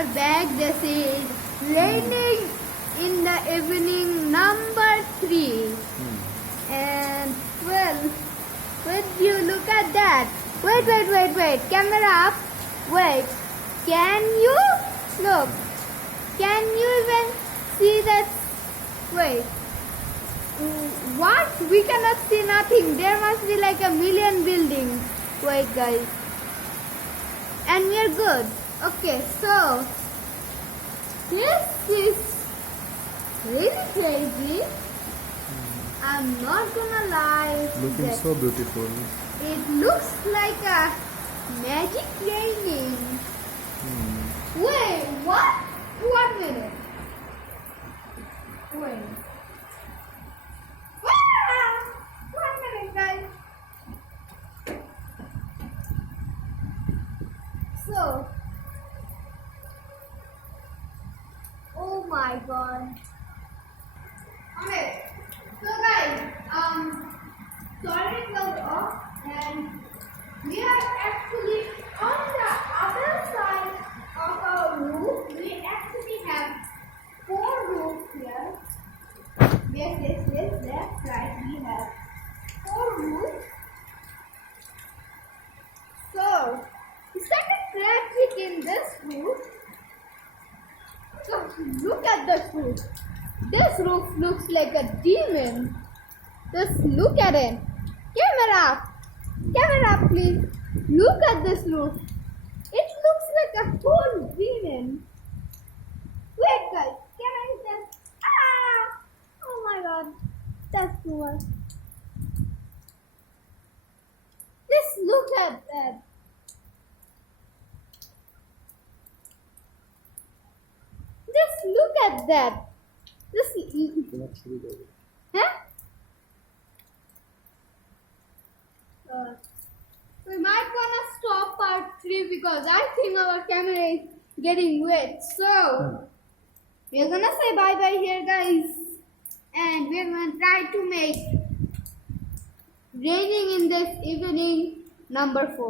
our back. This is raining in the evening number 3. And well, would you look at that? Wait. Camera up. Wait. Can you look? Can you even see that? Wait. What? We cannot see nothing. There must be like a million buildings. Wait, guys. And we are good. Okay, so this is really crazy. I'm not gonna lie. Looking so beautiful. It looks like a magic raining. Wait, what? 1 minute. Wait. 1 minute, guys. So, oh my god. Okay, so guys, sorry it was off, and we are actually on the other side of our roof. We actually have 4 roofs here. Yes, that's right. We have 4 roofs. So, we started traffic in this roof. So, look at this roof. This roof looks like a demon. Just look at it. Camera up, please. Look at this roof. It looks like a whole demon. Wait, guys. Camera is there. Oh my god. That's too much. Just look at that. Just look at that. Just, huh? We might wanna stop part 3 because I think our camera is getting wet. So we're gonna say bye bye here, guys, and we're gonna try to make raining in this evening number 4.